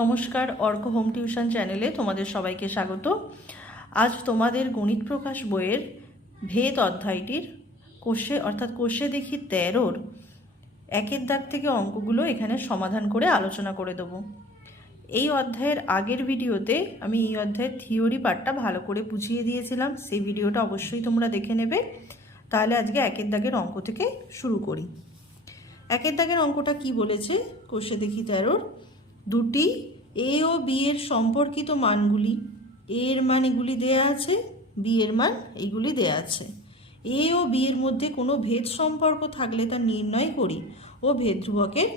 নমস্কার, Arka home tuition চ্যানেলে তোমাদের সবাইকে স্বাগত। আজ তোমাদের গণিত প্রকাশ বইয়ের ভেদ অধ্যায়টির কোষে দেখি 13-র একের দাগ থেকে অঙ্কগুলো এখানে সমাধান করে আলোচনা করে দেবো। এই অধ্যায়ের আগের ভিডিওতে আমি এই অধ্যায়ের থিওরি পার্টটা ভালো করে বুঝিয়ে দিয়েছিলাম, সেই ভিডিওটা অবশ্যই তোমরা দেখে নেবে। তাহলে আজকে একের দাগের অঙ্ক থেকে শুরু করি। একের দাগের অঙ্কটা কি বলেছে? কোষে দেখি 13-র দুটি এ ও বি এর সম্পর্কিত মানগুলি, এ এর মান এগুলি দেয়া আছে, বি এর মান এইগুলি দেয়া আছে। এ ও বি এর মধ্যে কোনো ভেদ সম্পর্ক থাকলে তা নির্ণয় করি ও ভেদ ধ্রুবকের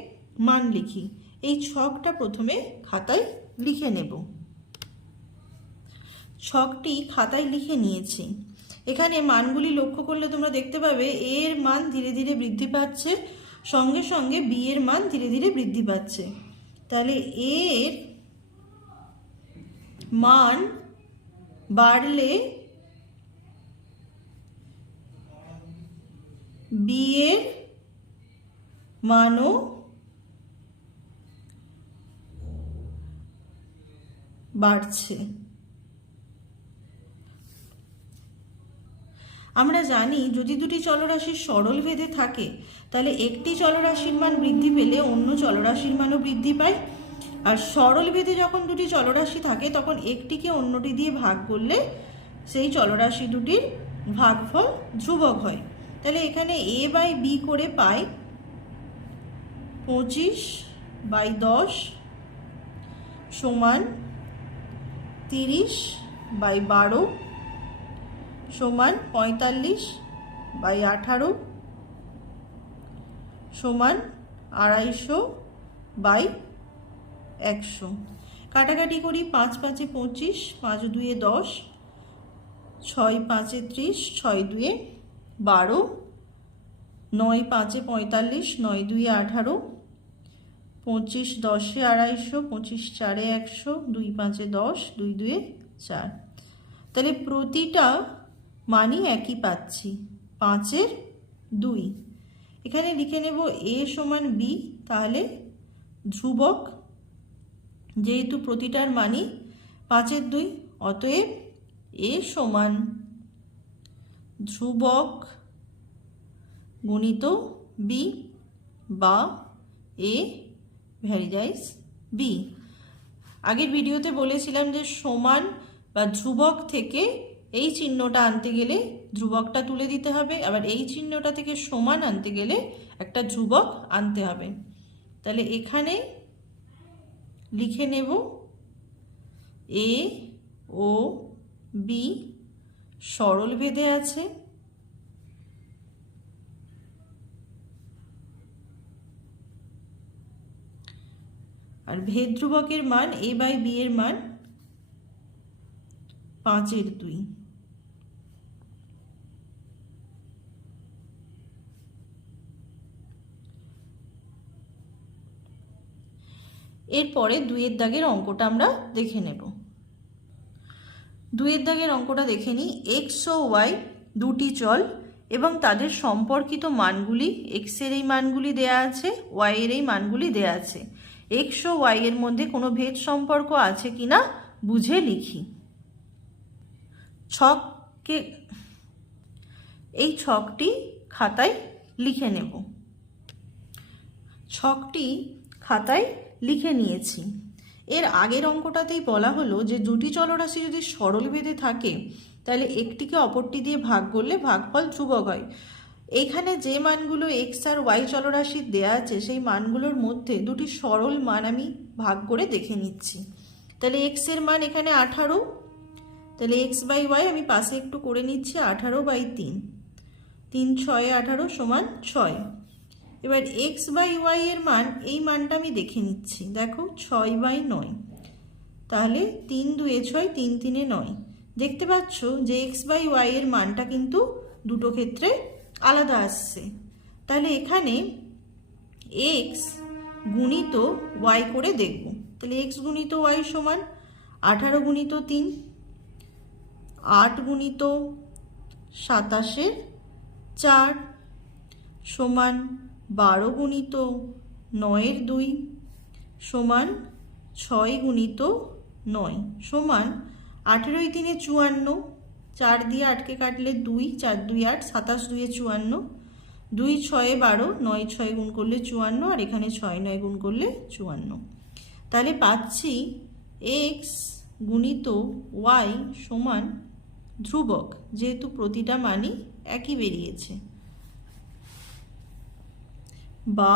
মান লিখি। এই ছকটা প্রথমে খাতায় লিখে নেব। ছকটি খাতায় লিখে নিয়েছি। এখানে মানগুলি লক্ষ্য করলে তোমরা দেখতে পাবে এ এর মান ধীরে ধীরে বৃদ্ধি পাচ্ছে, সঙ্গে সঙ্গে বি এর মান ধীরে ধীরে বৃদ্ধি পাচ্ছে। তাহলে এ এর মান বাড়লে বি এর মানও বাড়ছে। আমরা জানি যদি দুটি চলরাশির সরল ভেদে থাকে তাহলে একটি চলরাশির মান বৃদ্ধি পেলে অন্য চলরাশির মানও বৃদ্ধি পায়। আর সরল ভেদে যখন দুটি চলরাশি থাকে তখন একটিকে অন্যটি দিয়ে ভাগ করলে সেই চলরাশি দুটির ভাগফল ধ্রুবক হয়। তাহলে এখানে a বাই b করে পাই 25/10 সমান 30/12 সমান 45/18 সমান 250/100। কাটাকাটি করি, 5 5 এ 25, 5 2 এ 10, 6 5 এ 30, 6 2 এ 12, 9 5 এ 45, 9 2 এ 18, 25 10 এ 250, 25 4 এ 100, 2 5 এ 10, 2 2 এ 4। তাহলে প্রতিটা মানই একই পাচ্ছি, 5 এর 2। এখানে লিখে নেব a সমান b, তাহলে ধ্রুবক, যেহেতু প্রতিটার মানই 5 এর 2, অতএব a সমান ধ্রুবক গুণিত b বা a ভ্যারিজাইজ b। আগের ভিডিওতে বলেছিলাম যে সমান বা ধ্রুবক থেকে এই চিহ্নটা আনতে গেলে ধ্রুবকটা তুলে দিতে হবে, আবার এই চিহ্নটা থেকে সমান আনতে গেলে একটা ধ্রুবক আনতে হবে। তাহলে এখানে লিখে নেব a ও b সরল ভেদে আছে, আর ভেদ ধ্রুবকের মান a বাই b এর মান 5 এর 2। এরপরে 2 এর দাগের অঙ্কটা আমরা দেখে নেব। 2 এর দাগের অঙ্কটা দেখে নিই। এক্স ও ওয়াই দুটি চল এবং তাদের সম্পর্কিত মানগুলি, এক্স এর এই মানগুলি দেয়া আছে, ওয়াই এর এই মানগুলি দেয়া আছে। এক্স ও ওয়াই এর মধ্যে কোনো ভেদ সম্পর্ক আছে কিনা বুঝে লিখি। এই ছকটি খাতায় লিখে নেব। ছকটি খাতায় লিখে নিয়েছি। এর আগের অঙ্কটাতেই বলা হলো যে দুটি চলরাশি যদি সরল ভেদে থাকে তাহলে একটিকে অপরটি দিয়ে ভাগ করলে ভাগফল ধ্রুবক হয়। এখানে যে মানগুলো এক্স আর ওয়াই চলরাশির দেয়া আছে সেই মানগুলোর মধ্যে দুটি সরল মান আমি ভাগ করে দেখে নিচ্ছি। তাহলে এক্স এর মান এখানে 18, তাহলে এক্স বাই ওয়াই আমি পাশে একটু করে নিচ্ছি, 18/3, 3 6 18 সমান 6। এবার এক্স বাই ওয়াই এর মান, এই মানটা আমি দেখে নিচ্ছি, দেখো 6/9, তাহলে 3 2 এ 6, 3 3 এ 9। দেখতে পাচ্ছ যে এক্স বাই ওয়াই এর মানটা কিন্তু দুটো ক্ষেত্রে আলাদা আসছে। তাহলে এখানে এক্স গুণিত ওয়াই করে দেখব। তাহলে এক্স গুণিত ওয়াই সমান 18 গুণিত 3, 8 গুণিত 27 4 সমান 12 গুণিত 9 2 সমান 6 গুণিত 9 সমান 18 3 54, 4 দিয়ে 8কে কাটলে 2, 4 2 8, 27 2 54, 2 6 12, 9 6 গুণ করলে 54, আর এখানে 6 9 গুণ করলে 54। তাহলে পাচ্ছি x গুণিত y সমান ধ্রুবক, যেহেতু প্রতিটা মানই একই বেরিয়েছে, বা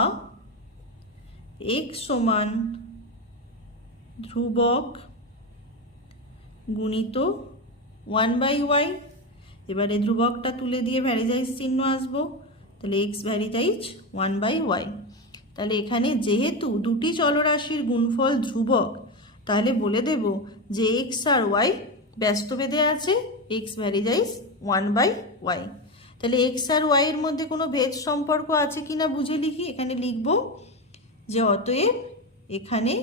x সমান ধ্রুবক গুণিত 1/y। এবারে ধ্রুবকটা তুলে দিয়ে ভ্যারিজাইজ চিহ্ন আসবো, তাহলে x ভ্যারিজাইজ 1/y। তাহলে এখানে যেহেতু দুটি চলরাশির গুণফল ধ্রুবক, তাহলে বলে দেব যে x আর y ব্যস্তভেদে আছে, x ভ্যারিজাইজ 1/y। তাহলে x আর y এর মধ্যে কোনো ভেদ সম্পর্ক আছে কিনা বুঝে লিখি। এখানে লিখব যে অতএব এখানে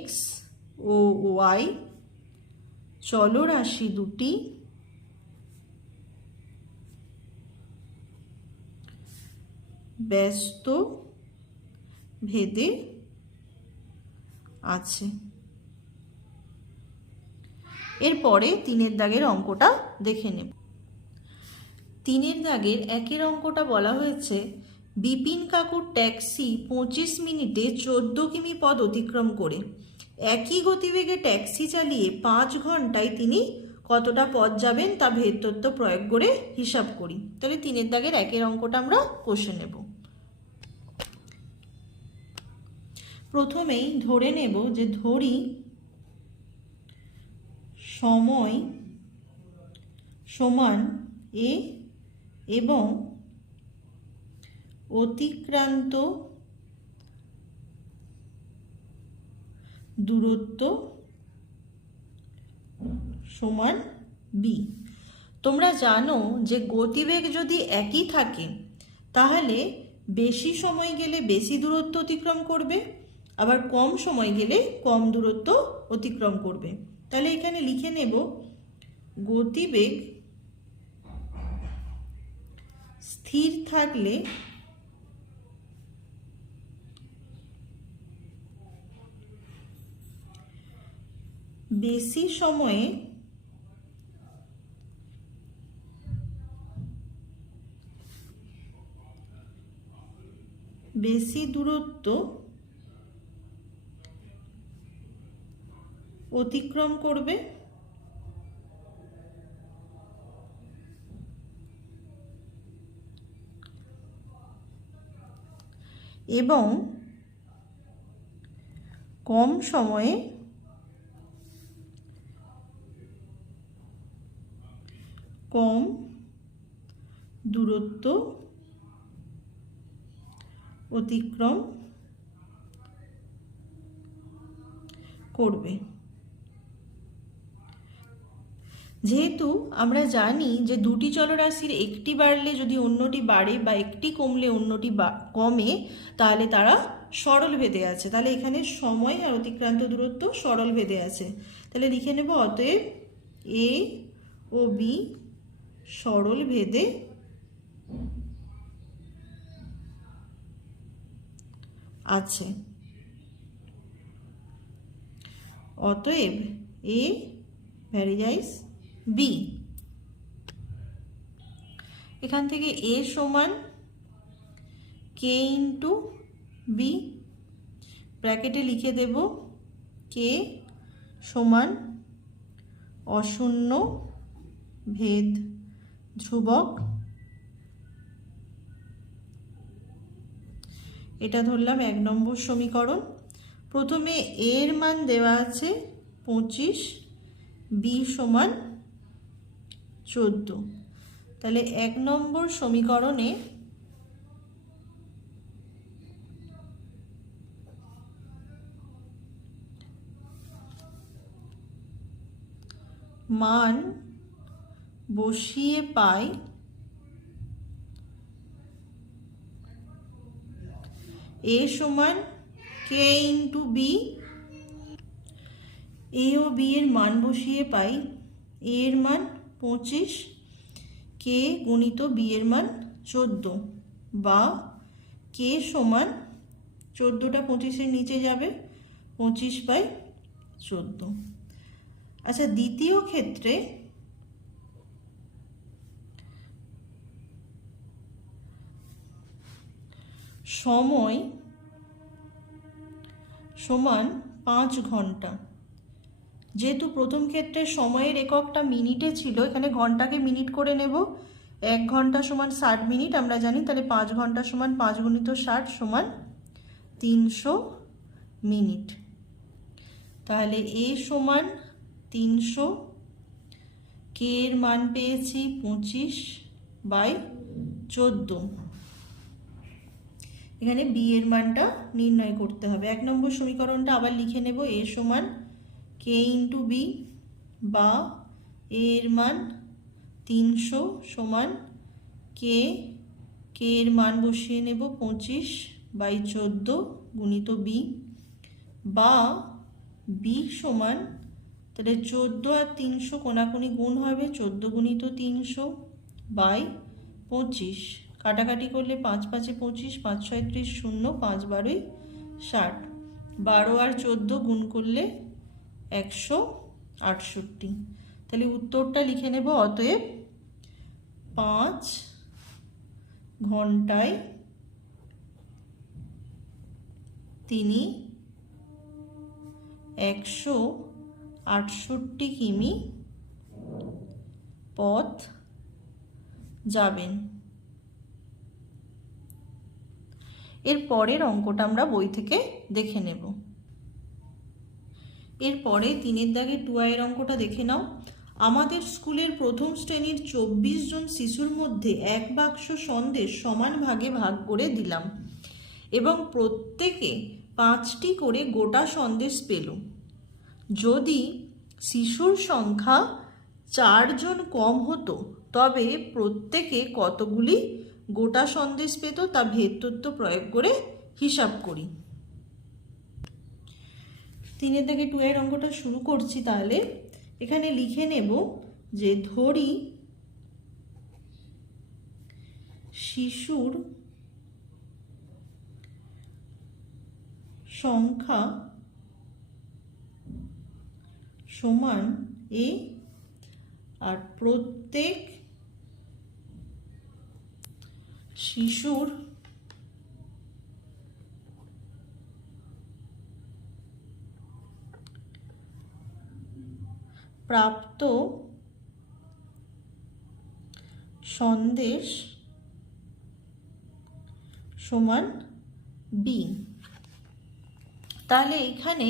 x ও y চলরাশি দুটি ব্যস্ত ভেদে আছে। এরপরে 3 দাগের অঙ্কটা দেখে নেব। 3 দাগের 1 অঙ্কটা বলা হয়েছে বিপিন কাকুর ট্যাক্সি 25 মিনিটে 14 কিমি পথ অতিক্রম করে একই গতিবেগে ট্যাক্সি চালিয়ে 5 ঘন্টায় তিনি কতটা পথ যাবেন তা ভেদ তত্ত্ব প্রয়োগ করে হিসাব করি। তাহলে 3 দাগের 1 অঙ্কটা আমরা কষে নেব। প্রথমেই ধরে নেব যে ধরি সময় সমান a এবং অতিক্রান্ত দূরত্ব সমান b। তোমরা জানো যে গতিবেগ যদি একই থাকে তাহলে বেশি সময় গেলে বেশি দূরত্ব অতিক্রম করবে, আবার কম সময় গেলে কম দূরত্ব অতিক্রম করবে। তাহলে এখানে লিখে নেব গতিবেগ স্থির থাকলে বেশি সময়ে বেশি দূরত্ব অতিক্রম করবে এবং কম সময়ে কম দূরত্ব অতিক্রম করবে। যেহেতু আমরা জানি যে দুটি চলরাশির একটি বাড়লে যদি অন্যটি বাড়ে বা একটি কমলে অন্যটি কমে, তাহলে তারা সরল ভেদে আছে। তাহলে এখানে সময় আর অতিক্রান্ত দূরত্ব সরল ভেদে আছে। তাহলে লিখে নেব অতএব এ ও বি সরল ভেদে আছে। অতএব এ ভ্যারিজাইজ বি। এখান থেকে এ সমান কে ইন্টু বি, ব্র্যাকেটে লিখে দেব কে সমান অশূন্য ভেদ ধ্রুবক। এটা ধরলাম 1 নম্বর সমীকরণ। প্রথমে এর মান দেওয়া আছে 25, বি সমান 14। তাহলে 1 নম্বর সমীকরণে মান বসিয়ে পাই এ সমান কে ইন্টু বি। এ ও বি এর মান বসিয়ে পাই এ এর মান 25, কে গুণিত বি এর মান 14, বা কে সমান 14টা 25-এর নিচে যাবে, 25/14। আচ্ছা, দ্বিতীয় ক্ষেত্রে সময় সমান 5 ঘন্টা। যেহেতু প্রথম ক্ষেত্রে সময়ের এককটা মিনিটে ছিল, এখানে ঘন্টাকে মিনিট করে নেব। 1 ঘন্টা সমান 60 মিনিট আমরা জানি, তাহলে 5 ঘন্টা সমান 5 গুণিত 60 সমান 300 মিনিট। তাহলে এ সমান 300, কে এর মান পেয়েছি 25/14। এখানে বি এর মানটা নির্ণয় করতে হবে। 1 নম্বর সমীকরণটা আবার লিখে নেব। এ সমান কে ইন্টু বি, বা এ এর মান 300 সমান কে এর মান বসিয়ে নেব 25/14 গুণিত বি, বা বি সমান, তাহলে 14 আর 300 কোনাকুনি গুণ হবে, 14 গুণিত 300/25। কাটাকাটি করলে 5 5-এ 25, 5 6 30, 0, 5 12 60, 12 আর 14 গুণ করলে 168। তাহলে উত্তরটা লিখে নেব। অতএব 5 ঘন্টায় তিনি 168 কিমি পথ যাবেন। এর পরের অঙ্কটা আমরা বই থেকে দেখে নেব। এরপরে 3-এর দাগে 2 এর অঙ্কটা দেখে নাও। আমাদের স্কুলের প্রথম শ্রেণীর 24 জন শিশুর মধ্যে 1 বাক্স সন্দেশ সমান ভাগে ভাগ করে দিলাম এবং প্রত্যেকে 5টি করে গোটা সন্দেশ পেল। যদি শিশুর সংখ্যা 4 জন কম হতো তবে প্রত্যেকে কতগুলি গোটা সন্দেশ পেত তা ভেদ তত্ত্ব প্রয়োগ করে হিসাব করি। 3-এর দাগে 2 এর অঙ্কটা শুরু করছি। তাহলে এখানে লিখে নেব যে ধরি শিশুর সংখ্যা সমান এ আর প্রত্যেক শিশুর প্রাপ্ত সন্দেশ সমান বি। তাহলে এখানে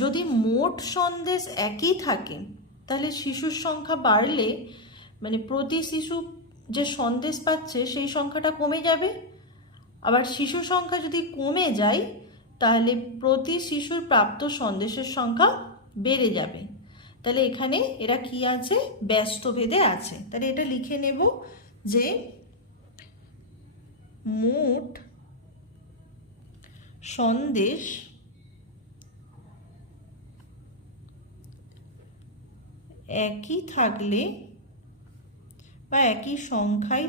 যদি মোট সন্দেশ একই থাকে তাহলে শিশুর সংখ্যা বাড়লে মানে প্রতি শিশু যে সন্দেশ পাচ্ছে সেই সংখ্যাটা কমে যাবে। আবার শিশু সংখ্যা যদি কমে যায় তাহলে প্রতি শিশুর প্রাপ্ত সন্দেশের সংখ্যা বেড়ে যাবে। তাহলে এখানে এরা কি আছে, ব্যস্তভেদে আছে। তাহলে এটা লিখে নেব যে মোট সন্দেশ একই থাকলে বা একই সংখ্যায়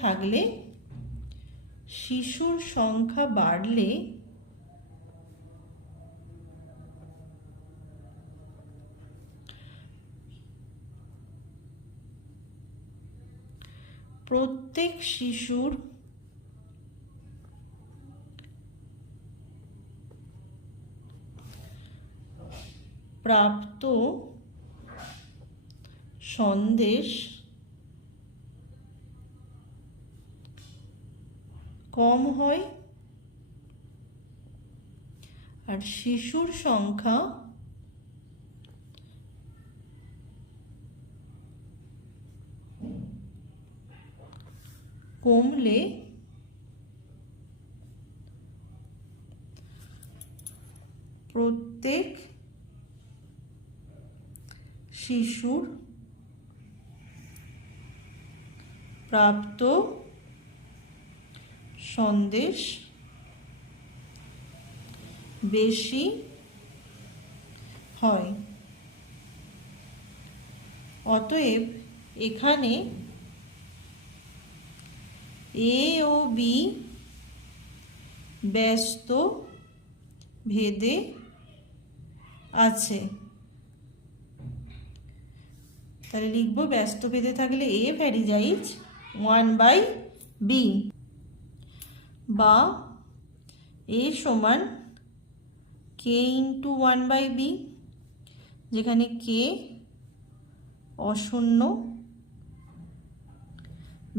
থাকলে শিশুর সংখ্যা বাড়লে প্রত্যেক শিশুর প্রাপ্ত সন্দেশ কম হয় আর শিশুর সংখ্যা কমলে প্রত্যেক শিশুর প্রাপ্ত সন্দেশ বেশি হয়। অতএব এখানে এ ও বি ব্যস্ত ভেদে আছে। তাহলে লিখব ব্যস্ত ভেদে থাকলে এ ভ্যারিজাইজ 1/b, বা এ সমান কে ইন্টু 1/b, যেখানে কে অশূন্য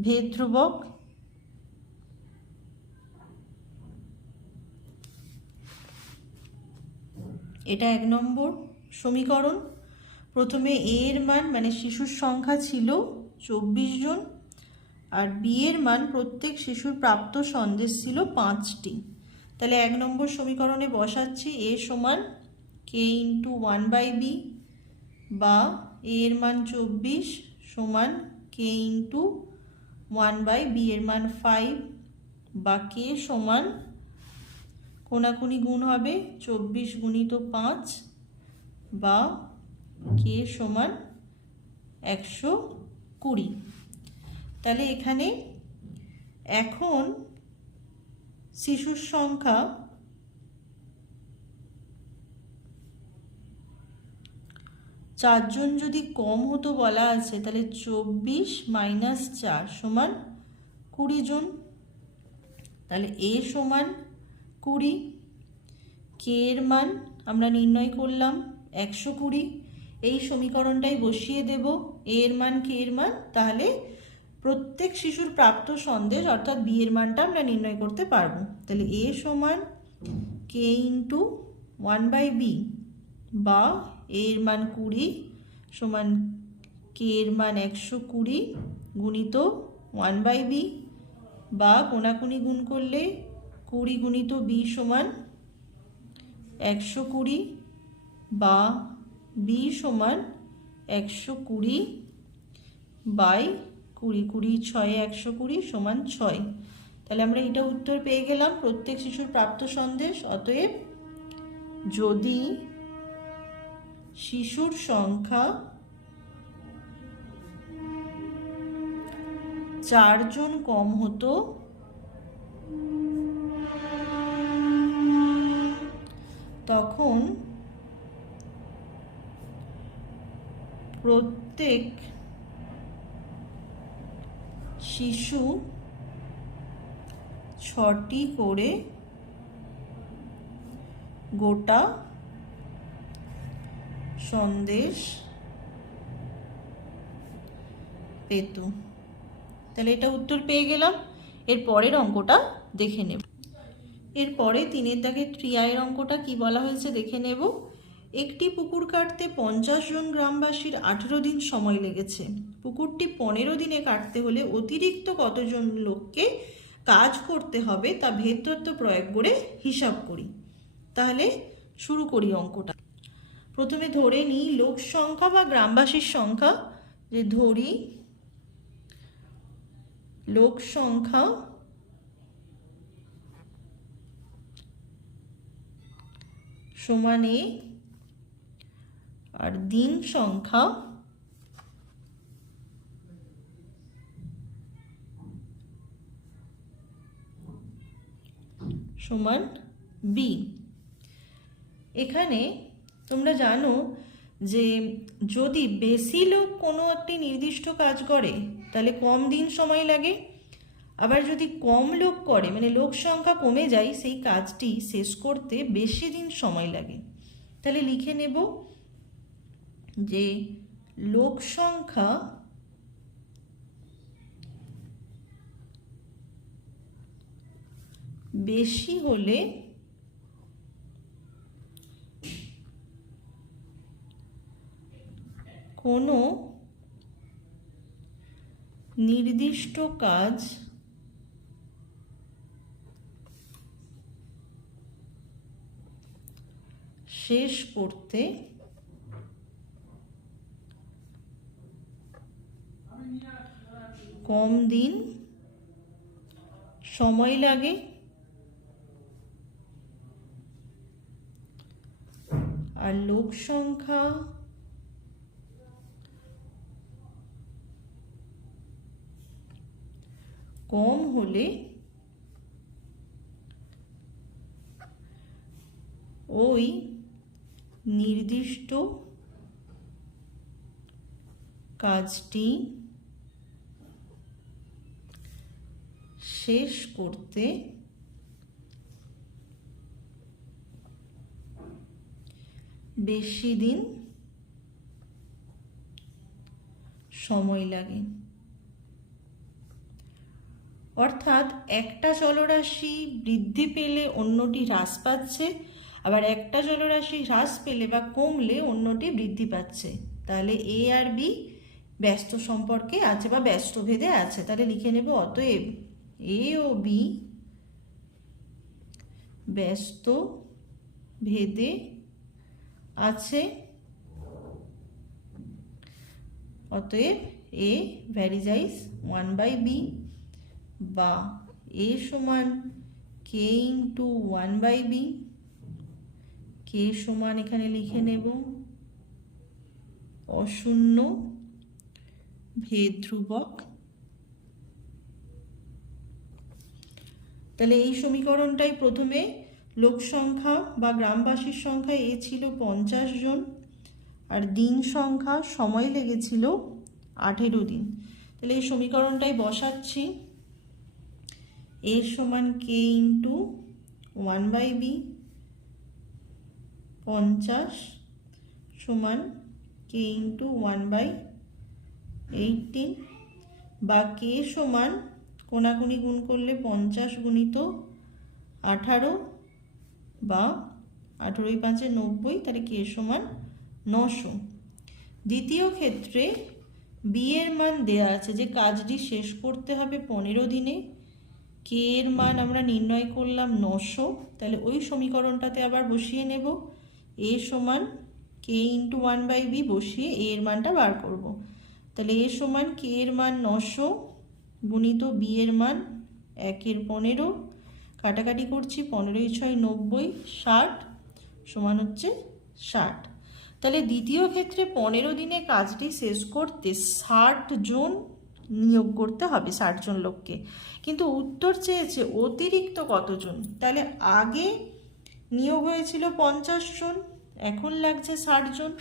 ভেদ ধ্রুবক। এটা 1 নম্বর সমীকরণ। প্রথমে এ এর মান মানে শিশুর সংখ্যা ছিল 24 জন, আর বি এর মান প্রত্যেক শিশুর প্রাপ্ত সন্দেশ ছিল 5টি। তাহলে 1 নম্বর সমীকরণে বসাচ্ছি এ সমান কে ইন্টু 1/b, বা এ এর মান 24 সমান কে ইন্টু 1/b এর মান 5, বা কে সমান কোনাকুনি গুণ হবে 24 গুণিত 5, বা কে সমান 120। তাহলে এখানে এখন শিশুর সংখ্যা 4 জন যদি কম হতো বলা আছে, তাহলে 24 মাইনাস 4 সমান 20 জন। তাহলে এ সমান 20, কে এর মান আমরা নির্ণয় করলাম 120। এই সমীকরণটাই বসিয়ে দেব এ এর মান কে এর মান, তাহলে প্রত্যেক শিশুর প্রাপ্ত সন্দেশ অর্থাৎ বি এর মানটা আমরা নির্ণয় করতে পারবো। তাহলে এ সমান কে ইন্টু 1/b, বা এ এর মান 20 সমান কে এর মান 120 গুণিত 1/b, বা কোনাকুনি গুণ করলে 20 গুণিত b সমান 120, বা b সমান 120 বাই 20, 20 6 120 সমান 6। তাহলে আমরা এটা উত্তর পেয়ে গেলাম প্রত্যেক শিশুর প্রাপ্ত সন্দেশ। অতএব যদি শিশুর সংখ্যা 4 জন কম হতো, তখন প্রত্যেক শিশু 6টি করে গোটা সন্দেশ পেত। তাহলে এটা উত্তর পেয়ে গেলাম। এর পরের অঙ্কটা দেখে নেব। এরপরে 3 দাগের 3i এর অঙ্কটা কি বলা হয়েছে দেখে নেব। একটি পুকুর কাটতে 50 জন গ্রামবাসীর 18 দিন সময় লেগেছে। পুকুরটি 15 দিনে কাটতে হলে অতিরিক্ত কতজন লোককে কাজ করতে হবে তা ভেদতত্ত্ব প্রয়োগ করে হিসাব করি। তাহলে শুরু করি অঙ্কটা। প্রথমে ধরে নিই লোক সংখ্যা বা গ্রামবাসীর সংখ্যা, যে ধরি লোক সংখ্যা সমান এ, আর দিন সংখ্যা সমান বি। এখানে তোমরা জানো যে যদি বেশি লোক কোনো একটি নির্দিষ্ট কাজ করে তাহলে কম দিন সময় লাগে, আবার যদি কম লোক করে মানে লোক সংখ্যা কমে যায় সেই কাজটি শেষ করতে বেশি দিন সময় লাগে। তাহলে লিখে নেব যে লোক সংখ্যা বেশি হলে কোনো নির্দিষ্ট কাজ শেষ করতে কম দিন সময় লাগে, আর লোক সংখ্যা কম হলে ওই নির্দিষ্ট কাজটি শেষ করতে বেশি দিন সময় লাগে। অর্থাৎ একটা চলরাশি বৃদ্ধি পেলে অন্যটি হ্রাস পাচ্ছে, আবার একটা চলরাশি হ্রাস পেলে বা কমলে অন্যটি বৃদ্ধি পাচ্ছে। তাহলে এ আর বি ব্যস্ত সম্পর্কে আছে বা ব্যস্ত ভেদে আছে। তাহলে লিখে নেব অতএব এ ও বি ব্যস্ত ভেদে আছে, অতএব এ ভ্যারিজাইজ 1/b বা এ সমান কে ইন্টু 1/b, কে সমান এখানে লিখে নেব অশূন্য ভেদ ধ্রুবক। তাহলে এই সমীকরণটাই প্রথমে লোক সংখ্যা বা গ্রামবাসীর সংখ্যা এ ছিল 50 জন, আর দিন সংখ্যা সময় লেগেছিল 18 দিন। তাহলে এই সমীকরণটাই বসাচ্ছি, এ সমান কে ইন্টু 1/b 50 সমান কে ইন্টু 1/18 বা কে সমান কোনাকুনি গুণ করলে 50 গুণিত 18 বা 18 × 5 = 90, তাহলে কে সমান 900। দ্বিতীয় ক্ষেত্রে বি এর মান দেয়া আছে যে কাজটি শেষ করতে হবে 15 দিনে, কে এর মান আমরা নির্ণয় করলাম 900। তাহলে ওই সমীকরণটাতে আবার বসিয়ে নেব এ সমান কে ইন্টু 1/b বসিয়ে এ এর মানটা বার করব। তাহলে এ সমান কে এর মান 900 গুণিত বি এর মান 1/15, কাটাকাটি করছি 15 × 6 = 90, 60 সমান হচ্ছে 60। তাহলে দ্বিতীয় ক্ষেত্রে 15 দিনে কাজটি শেষ করতে 60 জন নিয়োগ করতে হবে, 60 জন লোককে। কিন্তু উত্তর চেয়েছে অতিরিক্ত কতজন। তাহলে আগে নিয়োগ হয়েছিল 50 জন, এখন লাগছে 60 জন।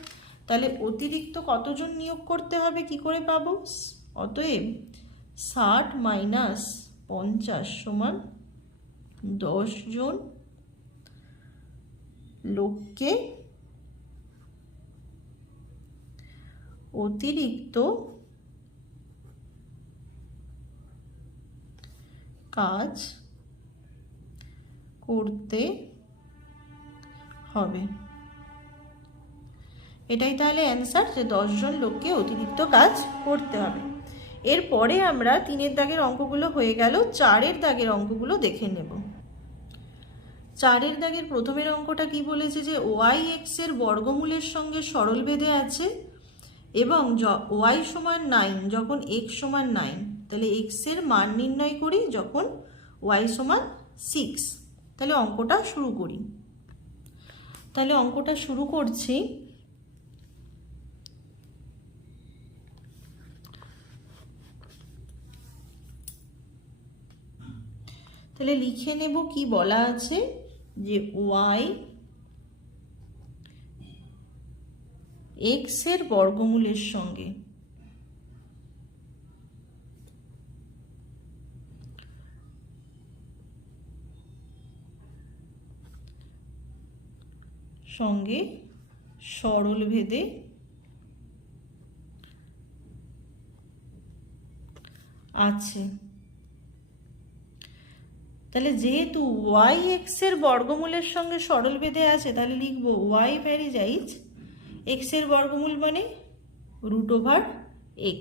তাহলে অতিরিক্ত কতজন নিয়োগ করতে হবে কি করে পাবো? অতএব 60 - 50 সমান 10 জন লোককে অতিরিক্ত কাজ করতে হবে। এটাই তাহলে অ্যান্সার, যে 10 জন লোককে অতিরিক্ত কাজ করতে হবে। এরপরে আমরা 3-এর দাগের অঙ্কগুলো হয়ে গেল, 4-এর দাগের অঙ্কগুলো দেখে নেব। 4-এর দাগের প্রথমের অঙ্কটা কি বলেছে যে ওয়াই এক্স এর বর্গমূলের সঙ্গে সরল বেঁধে আছে এবং ওয়াই সমান 9 যখন এক্স সমান 9। তাহলে এক্স এর মান নির্ণয় করি যখন ওয়াই সমান 6। তাহলে অঙ্কটা শুরু করি। তাহলে অঙ্কটা শুরু করছি। তাহলে লিখে নেব কি বলা আছে যে ওয়াই এক্স এর বর্গমূলের সঙ্গে সরল ভেদে আছে। তাহলে যেহেতু ওয়াই এক্স এর বর্গমূলের সঙ্গে সরল বেঁধে আছে, তাহলে লিখব ওয়াই ভ্যারিজাইজ এক্স এর বর্গমূল মানে √x।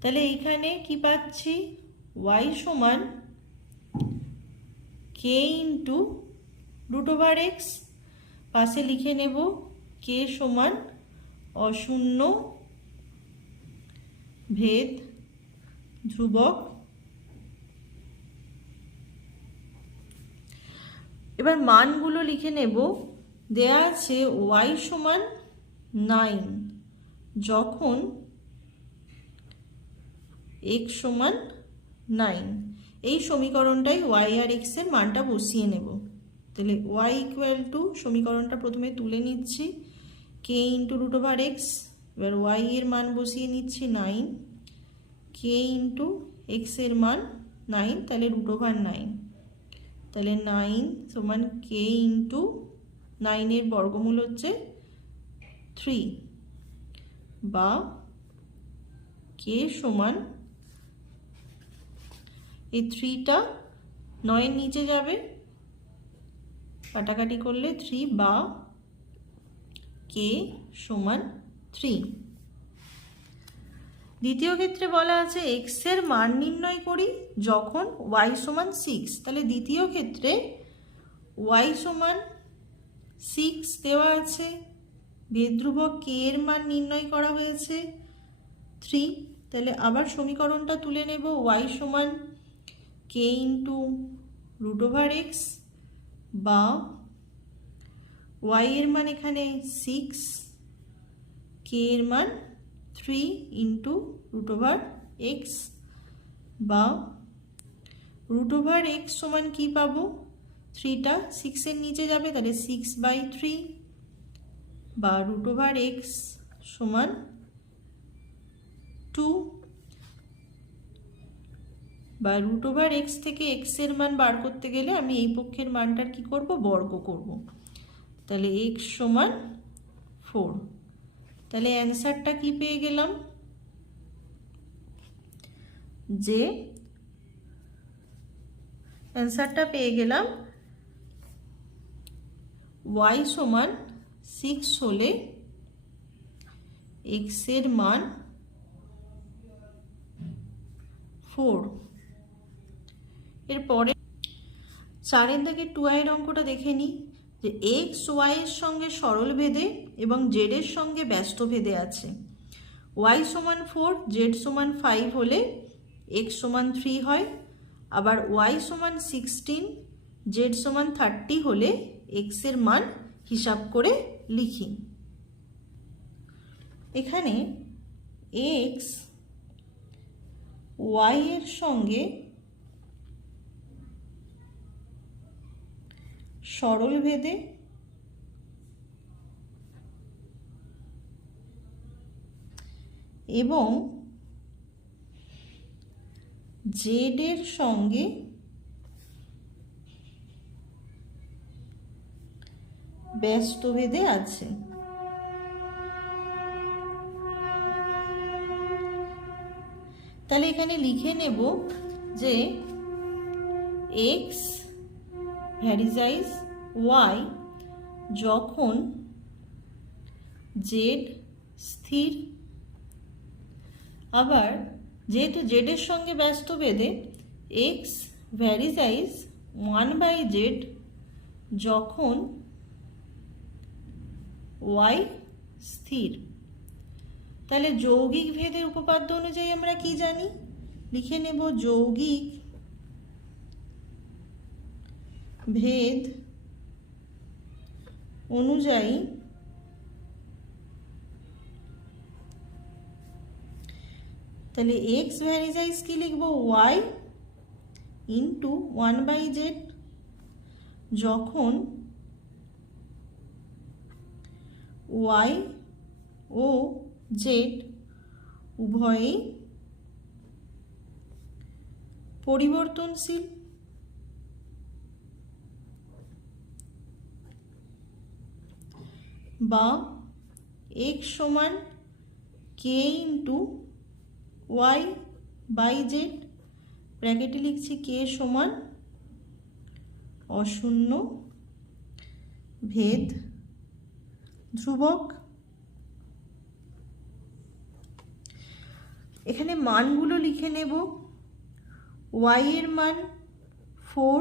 তাহলে এইখানে কি পাচ্ছি, ওয়াই সমান কে ইন্টু √x, পাশে লিখে নেব কে সমান অশূন্য ভেদ ধ্রুবক। এবার মানগুলো লিখে নেব। দেয়া আছে ওয়াই সমান 9 যখন এক্স সমান 9। এই সমীকরণটাই ওয়াই আর এক্স এর মানটা বসিয়ে নেব। তাহলে ওয়াই ইকুয়াল টু, সমীকরণটা প্রথমে তুলে নিচ্ছি, কে ইন্টু রুট ওভার এক্স, এবার ওয়াই এর মান বসিয়ে নিচ্ছি 9, কে ইন্টু এক্স এর মান 9, তাহলে রুট ওভার 9, তাহলে 9 সমান কে ইন্টু 9 এর বর্গমূল হচ্ছে 3, বা কে সমান, এই 3টা 9 নিচে যাবে, কাটাকাটি করলে 3, বা কে সমান 3। দ্বিতীয় ক্ষেত্রে বলা আছে এক্স এর মান নির্ণয় করি যখন ওয়াই সমান 6। তাহলে দ্বিতীয় ক্ষেত্রে ওয়াই সমান 6 দেওয়া আছে, ভেদ ধ্রুবক কে এর মান নির্ণয় করা হয়েছে 3। তাহলে আবার সমীকরণটা তুলে নেব, ওয়াই সমান কে ইন্টু রুট ওভার এক্স, বা ওয়াই এর মান এখানে 6, কে এর মান 3 ইন্টু রুট ওভার এক্স, বা রুট ওভার এক্স সমান কি পাবো, 3টা 6 এর নিচে যাবে, তাহলে 6/3, বা রুট ওভার এক্স সমান 2, বা রুট ওভার এক্স থেকে এক্স এর মান বার করতে গেলে আমি এই পক্ষের মানটার কি করব, বর্গ করব, তাহলে এক্স সমান 4। তাহলে অ্যান্সারটা কি পেয়ে গেলাম, যে অ্যান্সারটা পেয়ে গেলাম y সমান 6 হলে x এর মান 4। এরপরে 4 দাগের 2i এর অঙ্কটা দেখে নিই, যে এক্স ওয়াই এর সঙ্গে সরল ভেদে এবং জেড এর সঙ্গে ব্যস্ত ভেদে আছে। ওয়াই সমান 4, জেড সমান 5 হলে এক্স সমান 3 হয়, আবার ওয়াই সমান 16, জেড সমান 30 হলে এক্স এর মান হিসাব করে লিখি। এখানে এক্স ওয়াই এর সঙ্গে সরল ভেদে এবং জেড এর সঙ্গে ব্যস্ত ভেদে আছে। তাহলে এখানে লিখে নেব যে এক্স ভ্যারিজাইজ ওয়াই যখন জেড স্থির, আবার যেহেতু জেডের সঙ্গে ব্যস্ত ভেদে এক্স ভ্যারিজাইজ 1/z যখন ওয়াই স্থির। তাহলে যৌগিক ভেদের উপপাদ্য অনুযায়ী আমরা কি জানি, লিখে নেব যৌগিক ভেদ অনুযায়ী তাহলে এক্স ভ্যারিজাইজ কি লিখব, ওয়াই ইন্টু 1/z যখন ওয়াই ও জেড উভয়ই পরিবর্তনশীল। বা এক্স সমান কে ইন্টু ওয়াই বাই জেড, ব্র্যাকেটে লিখছি কে সমান অশূন্য ভেদ ধ্রুবক। এখানে মানগুলো লিখে নেব, ওয়াই এর মান 4,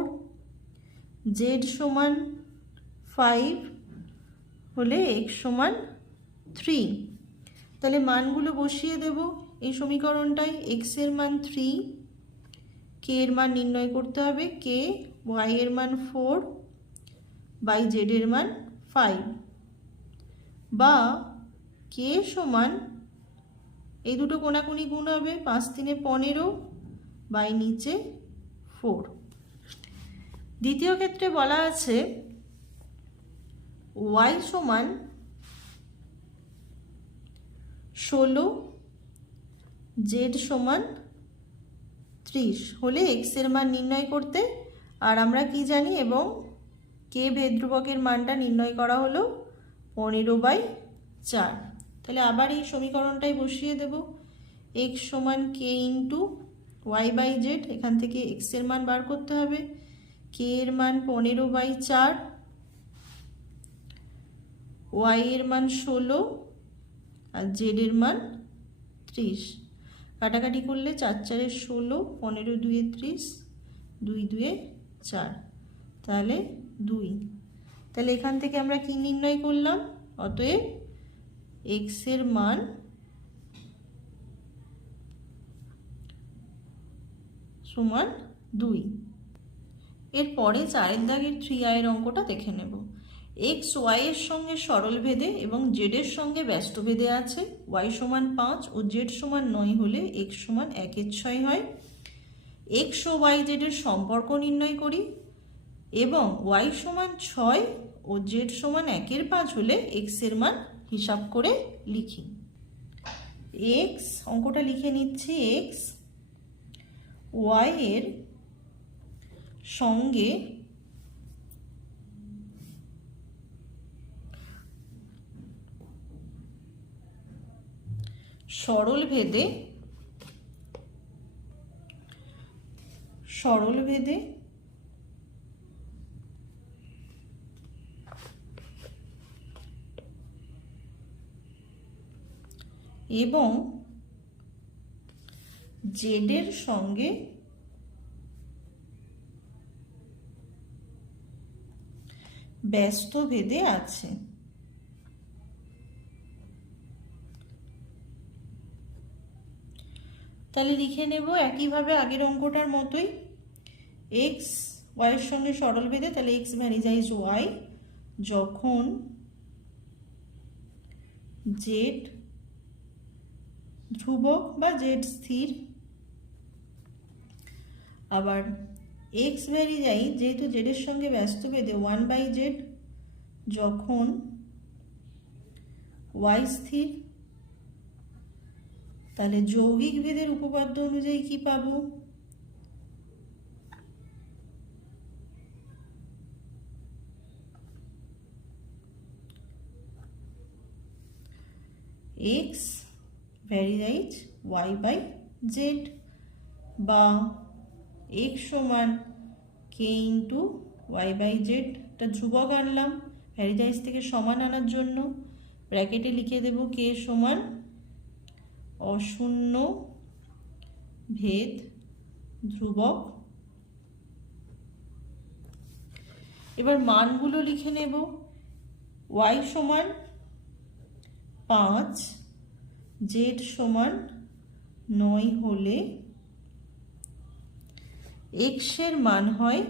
জেড সমান 5 হলে এক্স সমান 3। তাহলে মানগুলো বসিয়ে দেব এই সমীকরণটায়, এক্স এর মান 3, কে এর মান নির্ণয় করতে হবে, কে ওয়াই এর মান 4 বাই জেড এর মান 5, বা কে সমান এই দুটো কোণাকুণি গুণ হবে, 5 3 15, বাই নিচে 4। দ্বিতীয় ক্ষেত্রে বলা আছে y সমান 16, z সমান 30 হলে x এর মান নির্ণয় করতে। আর আমরা কি জানি, এবং কে ভেদ ধ্রুবকের মানটা নির্ণয় করা হলো 15/4। তাহলে আবার এই সমীকরণটাই বসিয়ে দেব, x সমান k ইন্টু y/z। এখান থেকে x এর মান বার করতে হবে, k এর মান 15/4, y এর মান 16 আর z এর মান 30। কাটাকাটি করলে 4 4 16, 15 2 30, 2 2 4, তাহলে 2। তাহলে এখান থেকে আমরা কি নির্ণয় করলাম, অতএব x এর মান সমান 2। এরপরে 4 দাগের 3i এর অঙ্কটা দেখে নেব। x y এর সঙ্গে সরল ভেদে এবং z এর সঙ্গে ব্যস্ত ভেদে আছে। y সমান 5 ও z সমান 9 হলে x সমান 1/6 হয়। x ও y z এর সম্পর্ক নির্ণয় করি এবং y সমান 6 ও z সমান 1/5 হলে x এর মান হিসাব করে লিখি। x অঙ্কটা লিখে নিচ্ছি, x y এর সঙ্গে সরল ভেদে এবং z এর সঙ্গে ব্যস্ত ভেদে আছে। তাহলে লিখে নেব একইভাবে আগের অঙ্কটার মতোই, x y এর সঙ্গে সরল ভেদে, তাহলে x ভ্যারিজাইজ y যখন z ধ্রুবক বা z স্থির। আবার x ভ্যারিজাইজ যেহেতু z এর সঙ্গে ব্যস্ত ভেদে 1/z যখন y স্থির। তাহলে যৌগিক ভেদের উপপাদ্য অনুযায়ী কি পাবো, x ভ্যারিজাইজ y/z বা x সমান k ইন্টু y/z। এটা ধ্রুবক আনলাম ভ্যারিজাইজ থেকে সমান আনার জন্য, ব্র্যাকেটে লিখে দেব k সমান অশূন্য ভেদ ধ্রুবক। এবার মানগুলো লিখে নেব, y সমান 5, z সমান 9 হলে x এর মান হয়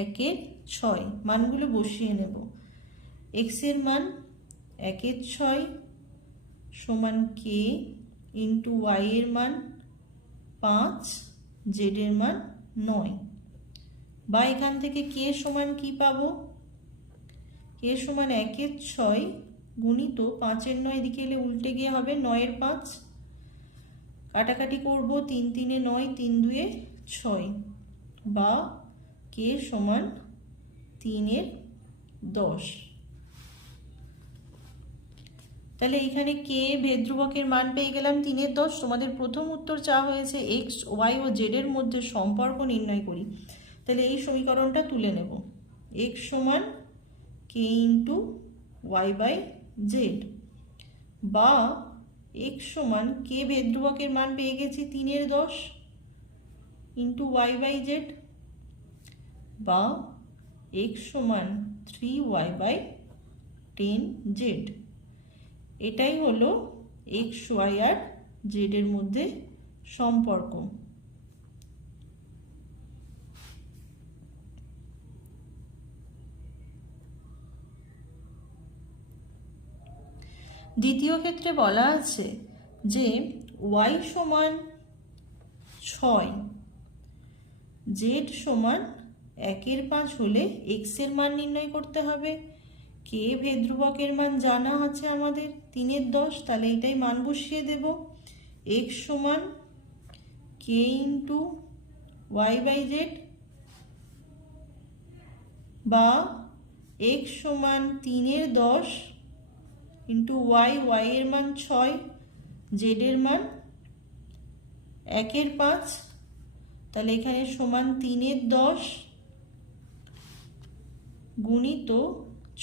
1/6। মানগুলো বসিয়ে নেব, x এর মান 1/6 সমান k ইন্টু y এর মান 5, z এর মান 9। বা এখান থেকে k সমান কি পাবো, k সমান 1/6 গুণিত 5-এর 9 এদিকে এলে উল্টে গিয়ে হবে 9/5। কাটাকাটি করব, 3 3 9, 3 2 6, বা k সমান 3/10। তাহলে এখানে k ভেদ ধ্রুবকের মান পেয়ে গেলাম 3/10। তোমাদের প্রথম উত্তর চাওয়া হয়েছে x y ও z এর মধ্যে সম্পর্ক নির্ণয় করি। তাহলে এই সমীকরণটা তুলে নেব, x সমান k ইন্টু y/z বা x সমান k ভেদ ধ্রুবকের মান পেয়ে গেছি 3/10 ইন্টু y/z বা x সমান 3y/10z। এটাই হলো x y আর z এর মধ্যে সম্পর্ক। দ্বিতীয় ক্ষেত্রে বলা আছে যে y সমান 6। জেড সমান 1/5 হলে এক্স এর মান নির্ণয় করতে হবে। কে ভেদ্রুবকের মান জানা আছে আমাদের 3/10, তাহলে এটাই মান বসিয়ে দেব। এক্স সমান কে ইন্টু ওয়াই বাই জেড, বা এক্স সমান 3/10 ইন্টু ওয়াই, ওয়াই এর মান 6, জেড এর মান 1/5, তাহলে এখানে সমান 3/10 গুণিত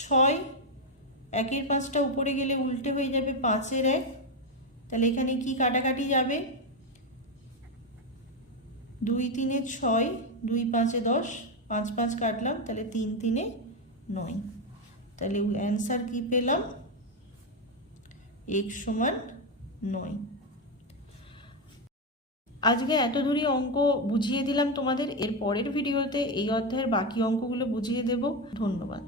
6, 1/5টা উপরে গেলে উল্টে হয়ে যাবে 5/1, তাহলে এখানে কি কাটাকাটি যাবে, 2 3 6, 2 5 10, 5 5 কাটলাম, তাহলে 3 3 9, তাহলে অ্যান্সার কি পেলাম, x সমান 9। আজকে এত দূরই অঙ্ক বুঝিয়ে দিলাম তোমাদের। এর পরের ভিডিওতে এই অধ্যায়ের বাকি অঙ্কগুলো বুঝিয়ে দেব। ধন্যবাদ।